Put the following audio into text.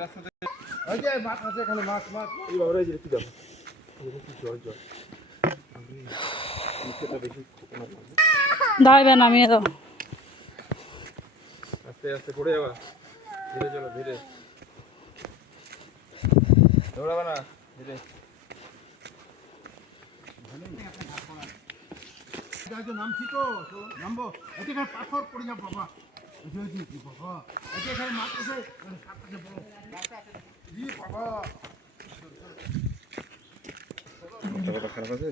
ওই যে মাছ আছে এখানে, মাছ মাছ এই বাবা এই যে কি দাও কি জল জল মুখটা বেশি দাঁড়াবে নামিয়ে দাও। আস্তে আস্তে পড়ে যাবা, ধীরে চলো ধীরে, দৌড়াবা না, ধীরে। নামছি তো নামবো, এখানে পাথর পড়ে যাবো বাবা, বাবা এখানে মাছ আছে বাবা, খারাপ আছে।